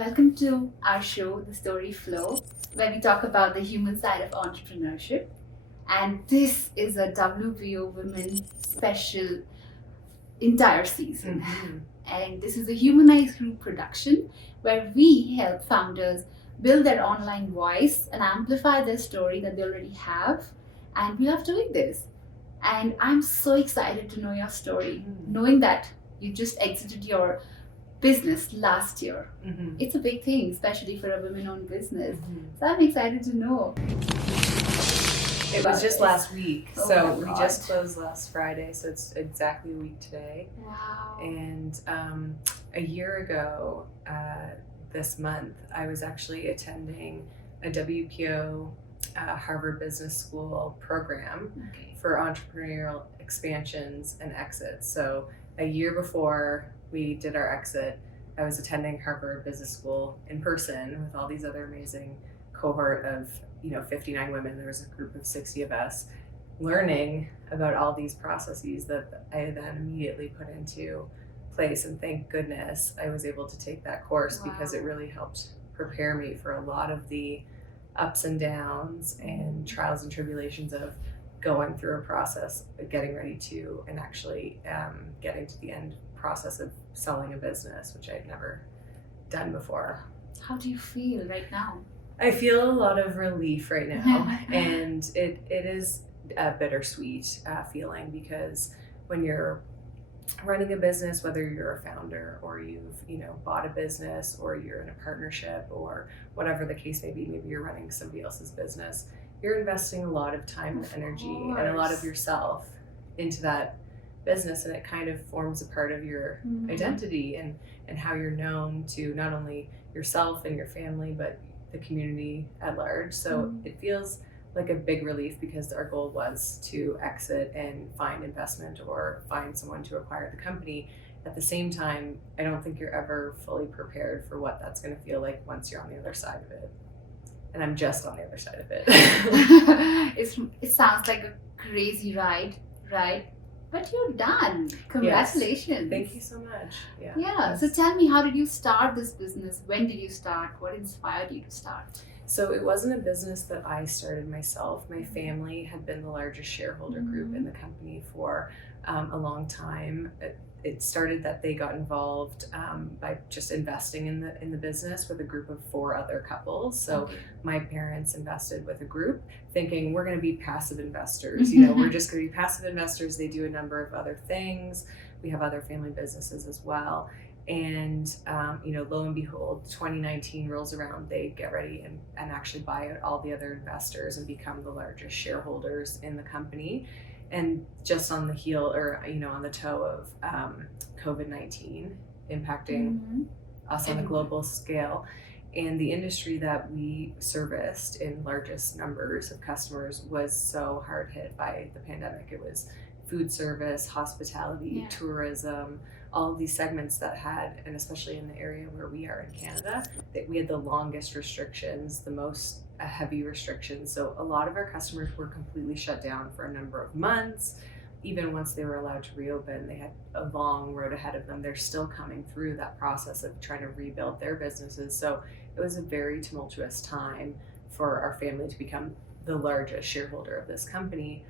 Welcome to our show, The StoryFlow, where we talk about the human side of entrepreneurship. And this is a WBO Women special entire season. And this is a humanized group production where we help founders build their online voice and amplify their story that they already have. And we love doing this. And I'm so excited to know your story, knowing that you just exited your business last year. It's a big thing, especially for a women-owned business. So I'm excited to know. It was just last week, Oh so my we God. just closed last Friday, so it's exactly a week today. Wow. And a year ago, this month, I was actually attending a WPO Harvard Business School program Okay. for entrepreneurial expansions and exits. So a year before we did our exit, I was attending Harvard Business School in person with all these other amazing cohort of 59 women. There was a group of 60 of us learning about all these processes that I then immediately put into place. And thank goodness I was able to take that course because it really helped prepare me for a lot of the ups and downs and trials and tribulations of going through a process, getting ready to, and actually getting to the end process of selling a business, which I'd never done before. How do you feel right now? I feel a lot of relief right now, and it is a bittersweet feeling because when you're running a business, whether you're a founder or you've bought a business or you're in a partnership or whatever the case may be, maybe you're running somebody else's business, you're investing a lot of time and energy and a lot of yourself into that business, and it kind of forms a part of your identity and how you're known to not only yourself and your family but the community at large. So it feels like a big relief because our goal was to exit and find investment or find someone to acquire the company. At the same time, I don't think you're ever fully prepared for what that's going to feel like once you're on the other side of it. And I'm just on the other side of it. It sounds like a crazy ride, right? But you're done. Congratulations. Thank you so much. Yeah. Yeah. So tell me, how did you start this business? When did you start? What inspired you to start? So it wasn't a business that I started myself. My family had been the largest shareholder group in the company for a long time. It started that they got involved by just investing in the business with a group of 4 other couples. So my parents invested with a group thinking we're going to be passive investors. We're just going to be passive investors. They do a number of other things. We have other family businesses as well. And, lo and behold, 2019 rolls around, they get ready and actually buy out all the other investors and become the largest shareholders in the company. And just on the heel on the toe of COVID-19 impacting us on a global scale. And the industry that we serviced in largest numbers of customers was so hard hit by the pandemic. It was food service, hospitality, tourism, all of these segments that had, and especially in the area where we are in Canada, that we had the longest restrictions, the most heavy restrictions. So a lot of our customers were completely shut down for a number of months. Even once they were allowed to reopen, they had a long road ahead of them. They're still coming through that process of trying to rebuild their businesses. So it was a very tumultuous time for our family to become the largest shareholder of this company.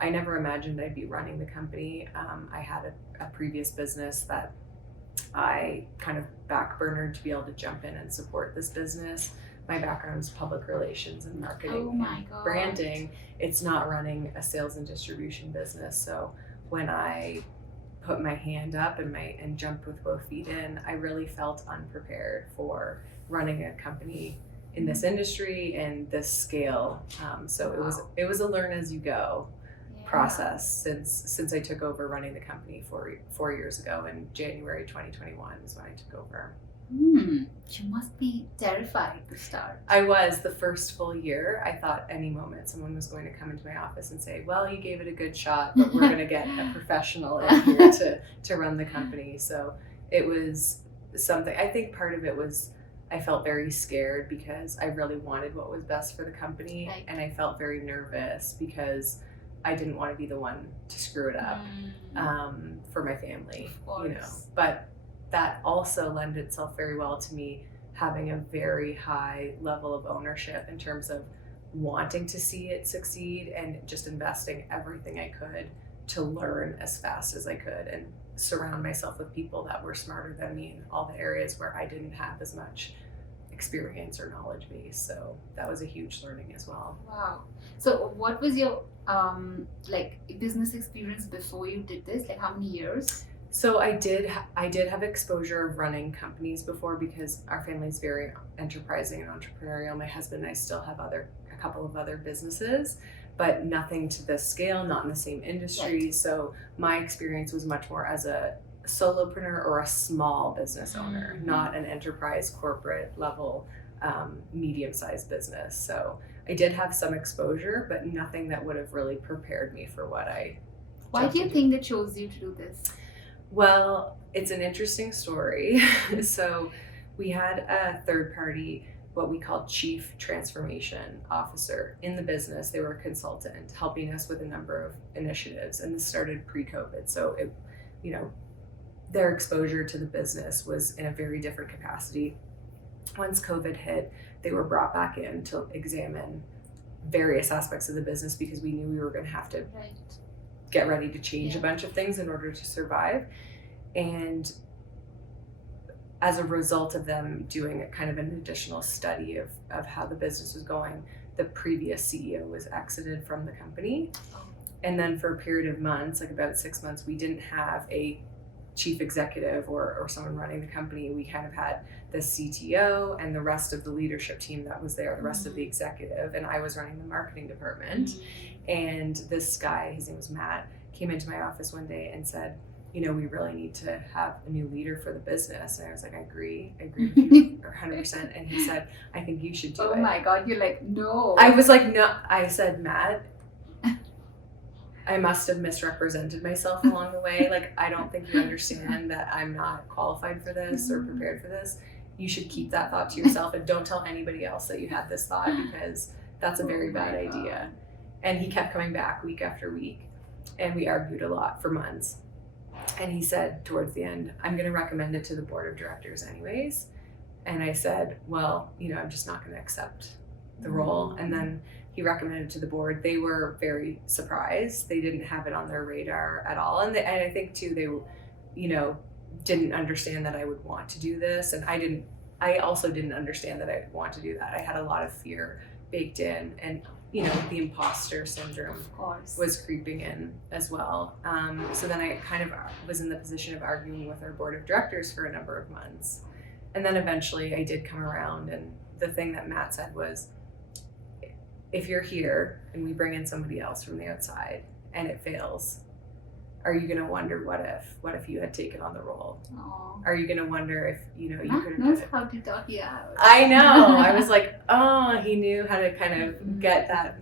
I never imagined I'd be running the company. I had a previous business that I kind of backburnered to be able to jump in and support this business. My background is public relations and marketing and branding. It's not running a sales and distribution business. So when I put my hand up and jumped with both feet in, I really felt unprepared for running a company in this industry and this scale. So it was a learn as you go process since I took over running the company 4 years ago. In January 2021 is when I took over. You must be terrified to start. I was. The first full year, I thought any moment someone was going to come into my office and say, well, you gave it a good shot, but we're going to get a professional in here to run the company. So it was something, I think part of it was I felt very scared because I really wanted what was best for the company. Right. And I felt very nervous because I didn't want to be the one to screw it up for my family, Of course. But that also lent itself very well to me having a very high level of ownership in terms of wanting to see it succeed and just investing everything I could to learn as fast as I could and surround myself with people that were smarter than me in all the areas where I didn't have as much experience or knowledge base. So that was a huge learning as well. Wow. So what was your like business experience before you did this? Like how many years? So I did have exposure of running companies before because our family is very enterprising and entrepreneurial. My husband and I still have a couple of other businesses, but nothing to this scale, not in the same industry. Right. So my experience was much more as a solopreneur or a small business owner, not an enterprise corporate level, medium-sized business. So I did have some exposure, but nothing that would have really prepared me for what I. Why do you think they chose you to do this? Well, it's an interesting story. So we had a third party, what we call chief transformation officer in the business. They were a consultant helping us with a number of initiatives, and this started pre-COVID. So it, their exposure to the business was in a very different capacity. Once COVID hit, they were brought back in to examine various aspects of the business because we knew we were going to have to get ready to change a bunch of things in order to survive. And as a result of them doing a kind of an additional study of how the business was going, the previous CEO was exited from the company. And then for a period of months, like about 6 months, we didn't have a chief executive or someone running the company. We kind of had the CTO and the rest of the leadership team that was there, the rest of the executive, and I was running the marketing department. And this guy, his name was Matt, came into my office one day and said, we really need to have a new leader for the business. And I was like, I agree with you 100%. And he said, I think you should do it. Oh my God, you're like, no. I was like, no. I said, Matt, I must have misrepresented myself along the way. Like, I don't think you understand that I'm not qualified for this or prepared for this. You should keep that thought to yourself and don't tell anybody else that you had this thought because that's a very bad idea. And he kept coming back week after week and we argued a lot for months. And he said towards the end, I'm going to recommend it to the board of directors anyways. And I said, well, I'm just not going to accept the role. And then he recommended it to the board. They were very surprised. They didn't have it on their radar at all. And I think too, they, didn't understand that I would want to do this. And I also didn't understand that I'd want to do that. I had a lot of fear baked in and, the imposter syndrome was creeping in as well. So then I kind of was in the position of arguing with our board of directors for a number of months. And then eventually I did come around, and the thing that Matt said was, if you're here and we bring in somebody else from the outside and it fails, are you going to wonder what if you had taken on the role? Aww. Are you going to wonder if, you could have done knows it? how to talk you out. I know. I was like, oh, he knew how to kind of get that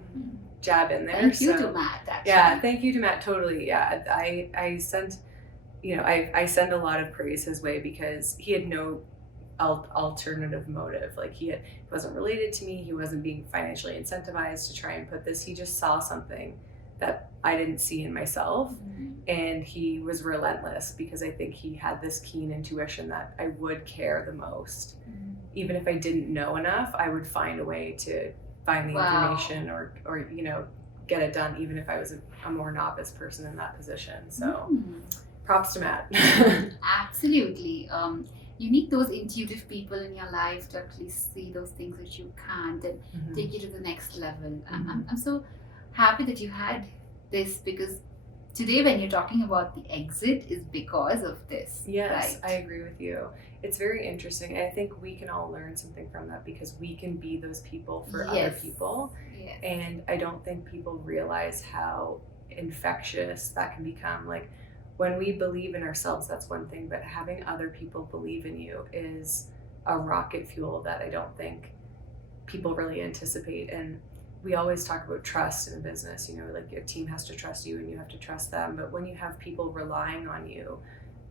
jab in there. Thank you to Matt, actually. Yeah, thank you to Matt, totally. Yeah, I sent, I send a lot of praise his way because he had no alternative motive. Like he wasn't related to me. He wasn't being financially incentivized to try and put this. He just saw something that I didn't see in myself. And he was relentless because I think he had this keen intuition that I would care the most. Even if I didn't know enough, I would find a way to find the information or get it done, even if I was a more novice person in that position. So props to Matt. Absolutely. You need those intuitive people in your life to actually see those things that you can't and take you to the next level. I'm so happy that you had this because today when you're talking about the exit is because of this. Yes, right? I agree with you. It's very interesting. And I think we can all learn something from that because we can be those people for other people. Yes. And I don't think people realize how infectious that can become. Like when we believe in ourselves, that's one thing, but having other people believe in you is a rocket fuel that I don't think people really anticipate. And we always talk about trust in a business, like your team has to trust you and you have to trust them. But when you have people relying on you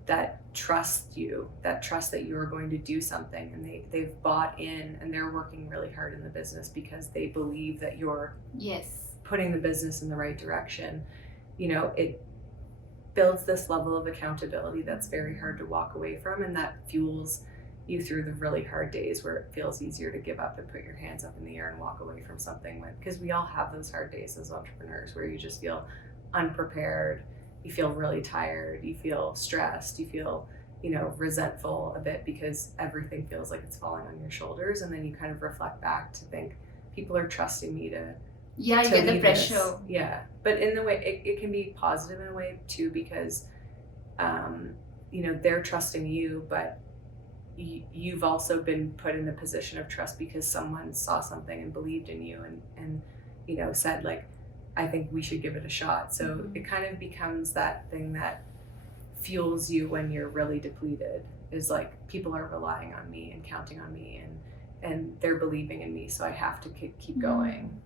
that trust you, that trust that you are going to do something and they've bought in and they're working really hard in the business because they believe that you're putting the business in the right direction, it builds this level of accountability that's very hard to walk away from. And that fuels, you through the really hard days where it feels easier to give up and put your hands up in the air and walk away from something, because we all have those hard days as entrepreneurs where you just feel unprepared, you feel really tired, you feel stressed, you feel, resentful a bit because everything feels like it's falling on your shoulders. And then you kind of reflect back to think, people are trusting me to you get the pressure. This. Yeah. But in the way, it can be positive in a way too, because, they're trusting you, but you've also been put in a position of trust because someone saw something and believed in you and said, like, I think we should give it a shot. So it kind of becomes that thing that fuels you when you're really depleted, is like, people are relying on me and counting on me and they're believing in me, so I have to keep going.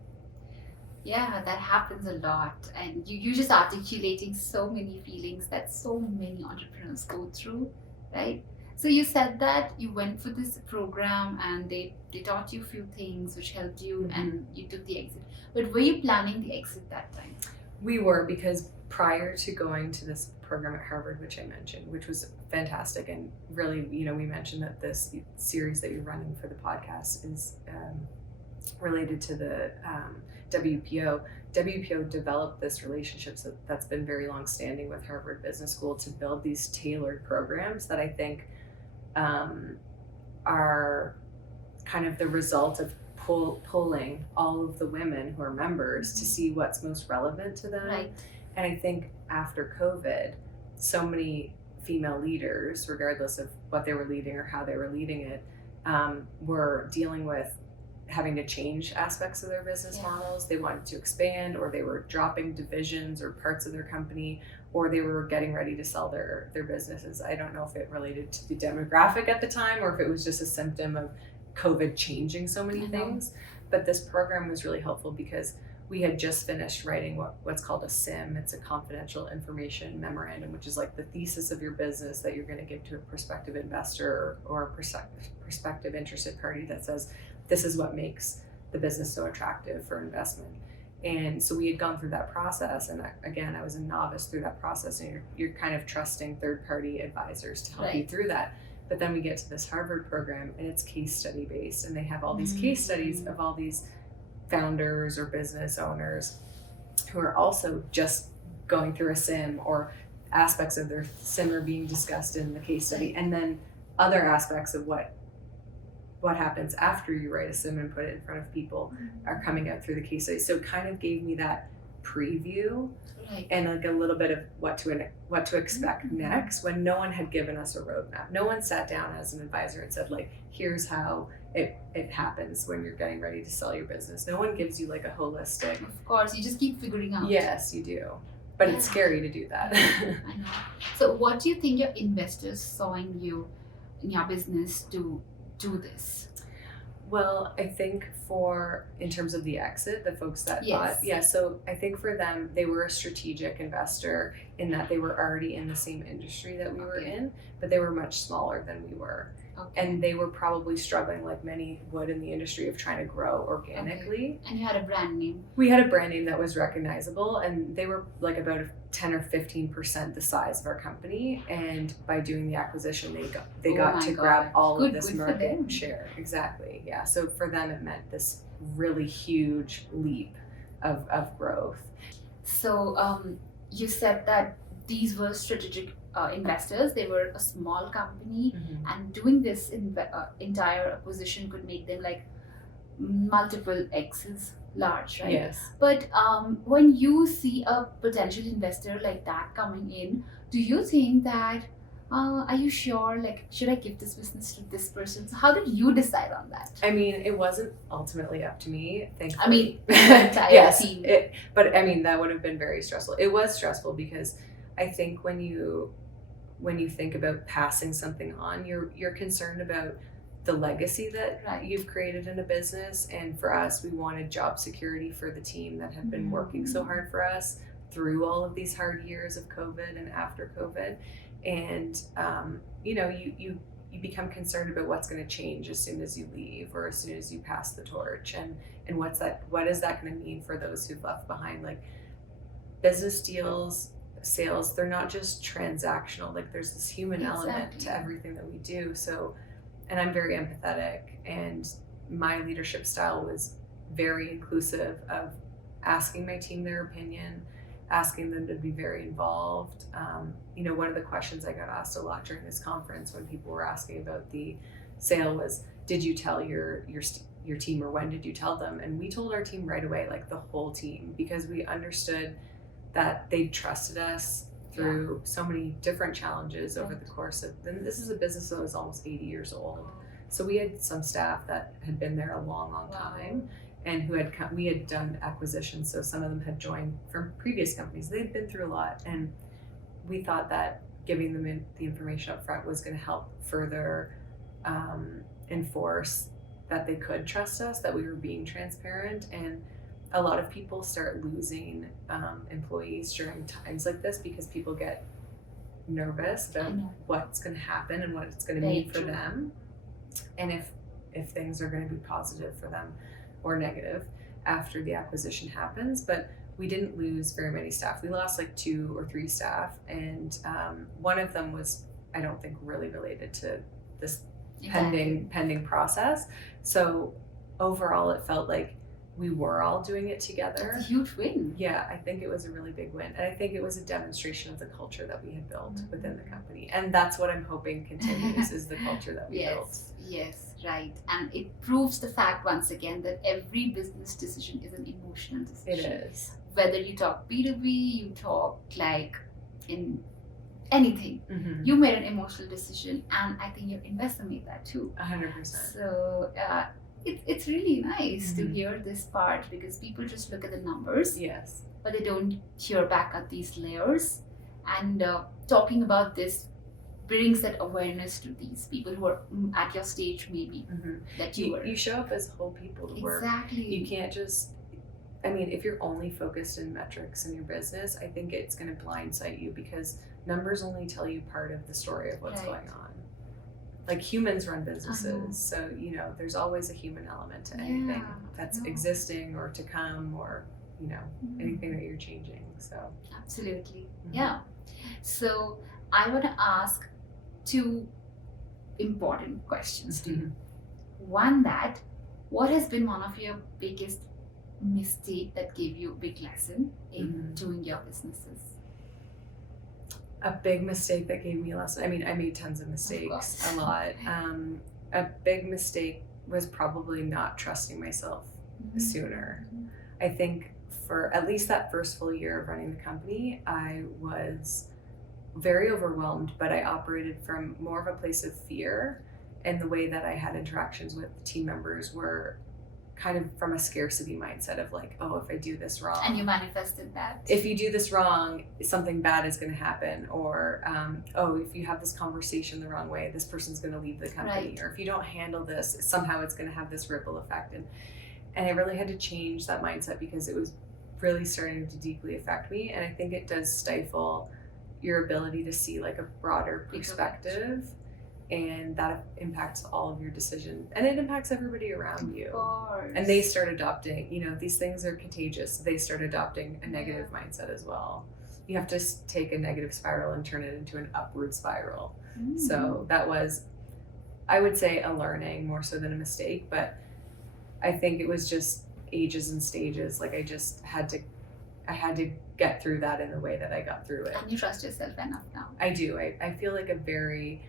Yeah, that happens a lot, and you're just articulating so many feelings that so many entrepreneurs go through, right? So you said that you went for this program and they taught you a few things which helped you, and you took the exit. But were you planning the exit that time? We were, because prior to going to this program at Harvard, which I mentioned, which was fantastic, and really, we mentioned that this series that you're running for the podcast is related to the WPO. WPO developed this relationship that's been very long standing with Harvard Business School to build these tailored programs that I think are kind of the result of pulling all of the women who are members to see what's most relevant to them. Right. And I think after COVID, so many female leaders, regardless of what they were leading or how they were leading it, were dealing with having to change aspects of their business models. They wanted to expand, or they were dropping divisions or parts of their company, or they were getting ready to sell their businesses. I don't know if it related to the demographic at the time or if it was just a symptom of COVID changing so many things. But this program was really helpful because we had just finished writing what's called a SIM. It's a confidential information memorandum, which is like the thesis of your business that you're going to give to a prospective investor or a prospective interested party that says, this is what makes the business so attractive for investment. And so we had gone through that process. And again, I was a novice through that process, and you're kind of trusting third-party advisors to help you through that. But then we get to this Harvard program, and it's case study based, and they have all these case studies of all these founders or business owners who are also just going through a SIM, or aspects of their SIM are being discussed in the case study, and then other aspects of what happens after you write a SIM and put it in front of people are coming out through the case study. So it kind of gave me that preview and like a little bit of what to expect next, when no one had given us a roadmap. No one sat down as an advisor and said, like, here's how it happens when you're getting ready to sell your business. No one gives you like a holistic. Of course, you just keep figuring out. Yes, you do. But it's scary to do that. I know. So what do you think your investors saw in you, in your business, to do this? Well, I think in terms of the exit, the folks that bought, so I think for them, they were a strategic investor in that they were already in the same industry that we were in, but they were much smaller than we were. And they were probably struggling, like many would in the industry, of trying to grow organically. And you had a brand name. We had a brand name that was recognizable, and they were like about 10 or 15% the size of our company. And by doing the acquisition, they got to grab all of this market share. Exactly. Yeah. So for them, it meant this really huge leap of growth. So you said that these were strategic investors. They were a small company, and doing this entire acquisition could make them like multiple X's large, right? Yes. But when you see a potential investor like that coming in, do you think that are you sure, like, should I give this business to this person? So how did you decide on that? I mean, it wasn't ultimately up to me, thankfully. I mean, the entire team. But I mean, that would have been very stressful. It was stressful because I think when you think about passing something on, you're concerned about the legacy that you've created in a business. And for us, we wanted job security for the team that had been working so hard for us through all of these hard years of COVID and after COVID. And you become concerned about what's going to change as soon as you leave or as soon as you pass the torch, and what is that going to mean for those who've left behind. Like, business deals, sales, they're not just transactional. Like, there's this human element to everything that we do. So and I'm very empathetic, and my leadership style was very inclusive of asking my team their opinion, asking them to be very involved. One of the questions I got asked a lot during this conference when people were asking about the sale was, did you tell your team, or when did you tell them? And we told our team right away, like the whole team, because we understood that they trusted us through so many different challenges over the course of, and this is a business that was almost 80 years old. So we had some staff that had been there a long time, and we had done acquisitions. So some of them had joined from previous companies. They'd been through a lot, and we thought that giving them the information up front was going to help further enforce that they could trust us, that we were being transparent. And a lot of people start losing employees during times like this because people get nervous about what's going to happen and what it's going to mean for them, and if things are going to be positive for them or negative after the acquisition happens. But we didn't lose very many staff. We lost like 2 or 3 staff, and one of them was, I don't think, really related to this pending process. So overall, it felt like we were all doing it together. It's a huge win. Yeah, I think it was a really big win. And I think it was a demonstration of the culture that we had built within the company. And that's what I'm hoping continues, is the culture that we built. Yes, right. And it proves the fact once again that every business decision is an emotional decision. It is. Whether you talk B2B, you talk like in anything, Mm-hmm. you made an emotional decision, and I think your investor made that too. 100%. So it's really nice to Mhm. hear this part, because people just look at the numbers, Yes. but they don't hear back at these layers. And talking about this brings that awareness to these people who are at your stage, maybe Mm-hmm. that you were. You show up as whole people to work. Exactly. You can't just, I mean, if you're only focused in metrics in your business, I think it's going to blindside you, because numbers only tell you part of the story of what's Right. going on. Like, humans run businesses, so there's always a human element to anything that's existing or to come, or anything that you're changing. So Absolutely. Mhm. Yeah. So I want to ask 2 important questions to you. One, that what has been one of your biggest mistake that gave you a big lesson in doing your businesses? A big mistake that gave me a lesson. I mean, I made tons of mistakes, course. a lot. A big mistake was probably not trusting myself sooner. I think for at least that first full year of running the company, I was very overwhelmed, but I operated from more of a place of fear, and the way that I had interactions with team members were kind of from a scarcity mindset of like, oh, if I do this wrong, And you manifested that. if you do this wrong, something bad is going to happen, or oh, if you have this conversation the wrong way, this person's going to leave the company, Right. or if you don't handle this, somehow it's going to have this ripple effect. And I really had to change that mindset, because it was really starting to deeply affect me. And I think it does stifle your ability to see like a broader perspective, and that impacts all of your decisions, and it impacts everybody around you. Of course. And they start adopting, these things are contagious. They start adopting a negative mindset as well. You have to take a negative spiral and turn it into an upward spiral. So that was, I would say, a learning more so than a mistake, but I think it was just ages and stages. Like, I had to get through that in the way that I got through it. And you trust yourself enough now. I do. I feel like a very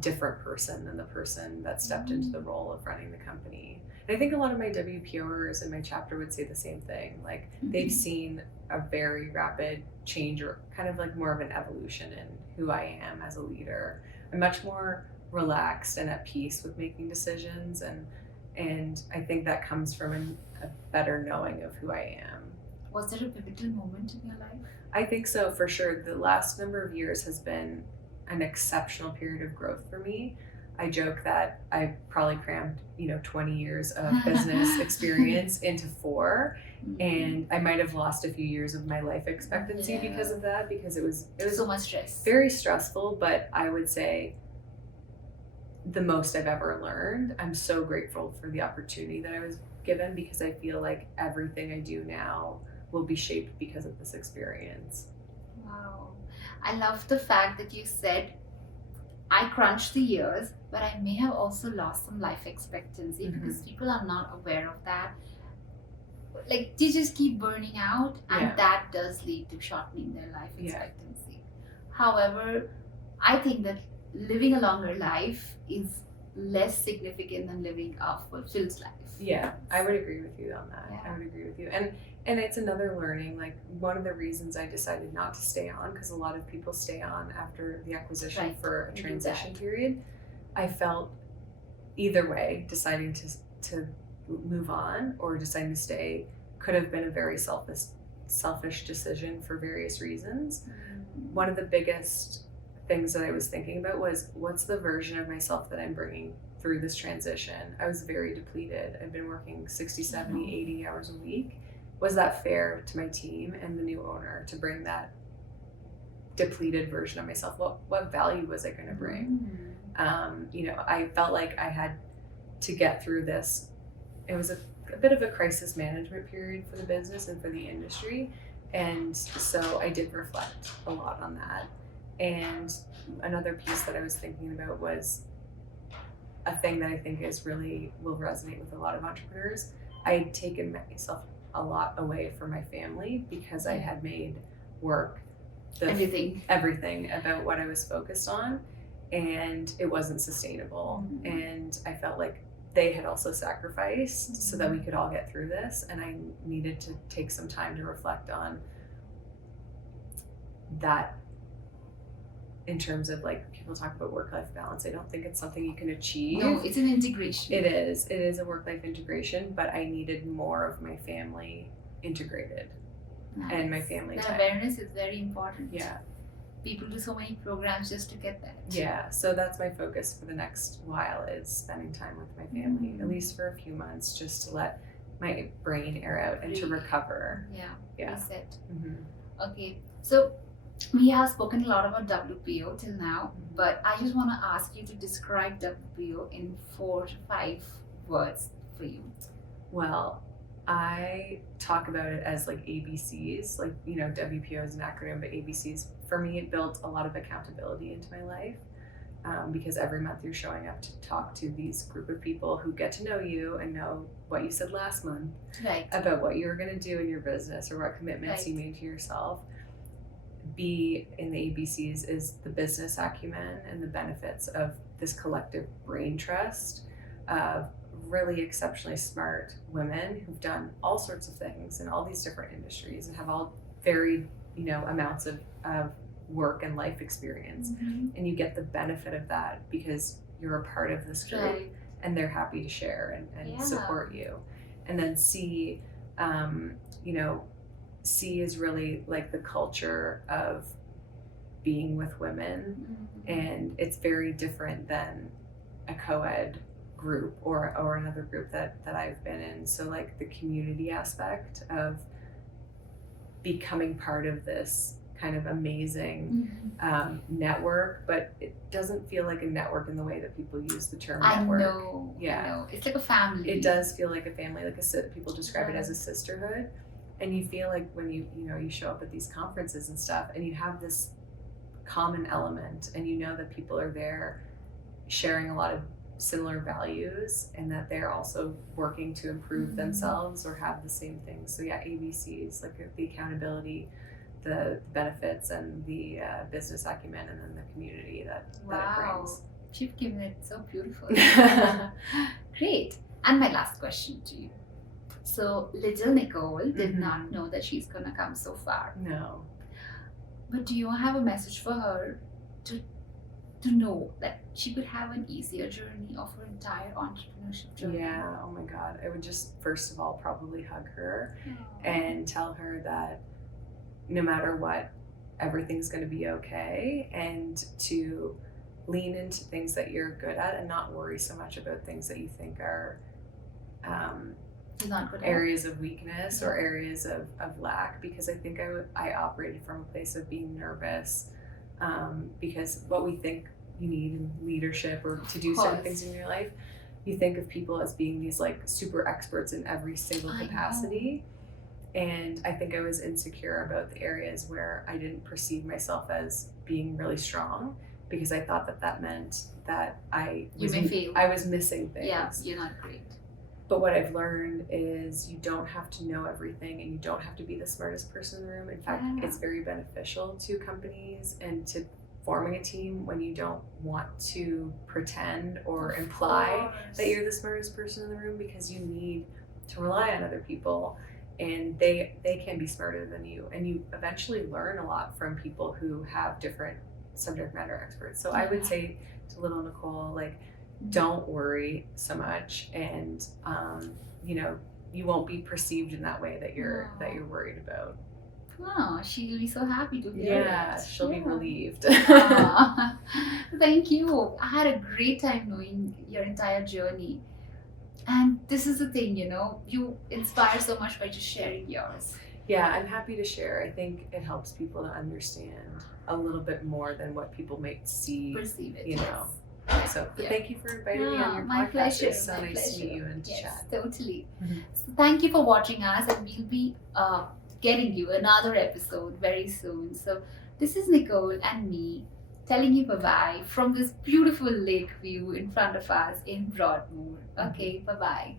different person than the person that stepped into the role of running the company. And I think a lot of my WPRers in my chapter would say the same thing. Like, they've seen a very rapid change, or kind of like more of an evolution in who I am as a leader. I'm much more relaxed and at peace with making decisions, and I think that comes from a better knowing of who I am. Was there a pivotal moment in your life? I think so, for sure. The last number of years has been an exceptional period of growth for me. I joke that I probably crammed, 20 years of business experience into 4, and I might have lost a few years of my life expectancy because of that, because it was so much stress. very stressful. But I would say the most I've ever learned. I'm so grateful for the opportunity that I was given, because I feel like everything I do now will be shaped because of this experience. Wow. I love the fact that you said I crunched the years, but I may have also lost some life expectancy because people are not aware of that. Like they just keep burning out, and that does lead to shortening their life expectancy. However, I think that living a longer life is less significant than living a fulfilled life. Yeah, I would agree with you on that. Yeah. I would agree with you. And it's another learning. Like one of the reasons I decided not to stay on, because a lot of people stay on after the acquisition for a transition period. I felt either way, deciding to move on or deciding to stay could have been a very selfish decision for various reasons. One of the biggest things that I was thinking about was, what's the version of myself that I'm bringing through this transition? I was very depleted. I've been working 60, 70, 80 hours a week. Was that fair to my team and the new owner to bring that depleted version of myself? What value was I going to bring? I felt like I had to get through this. It was a bit of a crisis management period for the business and for the industry. And so I did reflect a lot on that. And another piece that I was thinking about was a thing that I think is really will resonate with a lot of entrepreneurs. I had taken myself a lot away from my family because I had made work everything about what I was focused on, and it wasn't sustainable. And I felt like they had also sacrificed so that we could all get through this, and I needed to take some time to reflect on that. In terms of, like, people talk about work-life balance, I don't think it's something you can achieve. No, it's an integration. It is a work-life integration, but I needed more of my family integrated. Nice. And my family that time. Awareness is very important. Yeah. People do so many programs just to get that. Yeah, so that's my focus for the next while, is spending time with my family, at least for a few months, just to let my brain air out and to recover. Yeah. Reset. Okay, so we have spoken a lot about WPO till now, but I just want to ask you to describe WPO in 4 to 5 words for you. Well, I talk about it as like ABCs, like, WPO is an acronym, but ABCs, for me, it built a lot of accountability into my life, because every month you're showing up to talk to these group of people who get to know you and know what you said last month about what you were going to do in your business or what commitments you made to yourself. B in the ABCs is the business acumen and the benefits of this collective brain trust of really exceptionally smart women who've done all sorts of things in all these different industries and have all varied, amounts of work and life experience. And you get the benefit of that because you're a part of this group and they're happy to share and support you. And then C, C is really like the culture of being with women, and it's very different than a co-ed group or another group that I've been in. So like the community aspect of becoming part of this kind of amazing network, but it doesn't feel like a network in the way that people use the term network. I know. It's like a family. It does feel like a family, like people describe it as a sisterhood. And you feel like when you show up at these conferences and stuff and you have this common element and you know that people are there sharing a lot of similar values and that they're also working to improve themselves or have the same things. So yeah, ABCs, like the accountability, the benefits, and the business acumen, and then the community that it brings. You've given it so beautifully. Great. And my last question to you. So little Nicole did not know that she's gonna come so far. No. But do you have a message for her to know that she could have an easier journey of her entire entrepreneurship journey? Yeah, oh my God. I would just, first of all, probably hug her and tell her that no matter what, everything's gonna be okay, and to lean into things that you're good at and not worry so much about things that you think are not good areas of weakness or areas of lack, because I think I operated from a place of being nervous, because what we think you need in leadership or to do certain things in your life, you think of people as being these like super experts in every single capacity. And I think I was insecure about the areas where I didn't perceive myself as being really strong. because I thought that that meant that You may fail. I was missing things. Yeah, you're not great. But what I've learned is you don't have to know everything and you don't have to be the smartest person in the room. In fact, it's very beneficial to companies and to forming a team when you don't want to pretend or imply that you're the smartest person in the room, because you need to rely on other people, and they can be smarter than you, and you eventually learn a lot from people who have different subject matter experts. So I would say to little Nicole, like, don't worry so much, and you won't be perceived in that way that you're worried about. Oh, she'll be so happy to hear it. She'll be relieved. Thank you. I had a great time knowing your entire journey. And this is the thing, you inspire so much by just sharing yours. Yeah, I'm happy to share. I think it helps people to understand a little bit more than what people might Perceive it, So thank you for inviting me on your my podcast. pleasure. It's so nice to meet you and to chat. Totally. Mm-hmm. So thank you for watching us, and we'll be getting you another episode very soon. So this is Nicole and me telling you bye-bye from this beautiful lake view in front of us in Broadmoor. Okay, bye-bye.